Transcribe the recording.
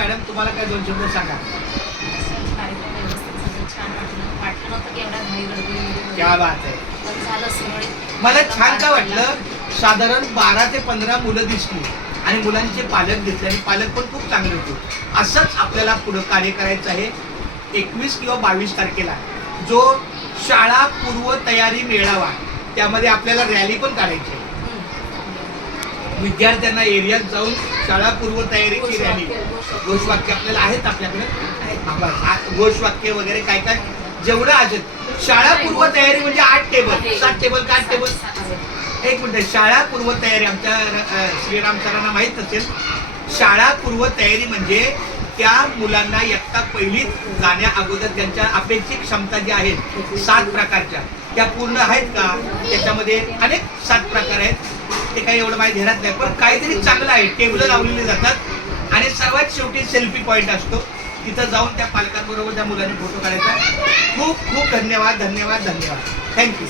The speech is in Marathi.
मॅडम तुम्हाला काय 2 शब्द सांगा. कार्यक्रम व्यवस्थित झाले, छान वाटलं नव्हतं की एवढ्या घाई गडबडीमध्ये क्या बात आहे. पण झालं सुरळीत. मला छान काय वाटलं, साधारण 12 ते 15 मुलं दिसली आणि मुलांचे पालक दिसले आणि पालक पण खूप चांगले होते. असंच आपल्याला पुढं कार्य करायचं आहे. 21 किंवा 22 तारखेला जो शाळा पूर्व तयारी मेळावा, त्यामध्ये आपल्याला रॅली पण काढायची आहे. विद्यार्थ्यांना एरियात जाऊन शाळा पूर्व तयारीची रॅली, घोषवाक्य आपल्याला आहेत आपल्याकडे, घोषवाक्य वगैरे काय काय जेवढं असेल. शाळा पूर्व तयारी म्हणजे 8 टेबल, 7 टेबल का 8 टेबल. एक मिनिट, शाळा पूर्व तयारी आमच्या श्रीराम सरांना माहीत असेल. शाळा पूर्व तयारी म्हणजे त्या मुलांना इयत्ता पहिलीत जाण्या अगोदर त्यांच्या अपेक्षित क्षमता ज्या आहेत 7 प्रकारच्या, त्या पूर्ण आहेत का. त्याच्यामध्ये अनेक 7 प्रकार आहेत, ते काही एवढं माहिती घेण्यात नाही, पण काहीतरी चांगलं आहे. टेबल लावलेले जातात आणि सर्वात शेवटी सेल्फी पॉईंट असतो, तिथं जाऊन त्या पालकांबरोबर त्या मुलांनी फोटो काढायचा. खूप खूप धन्यवाद धन्यवाद धन्यवाद. थँक्यू.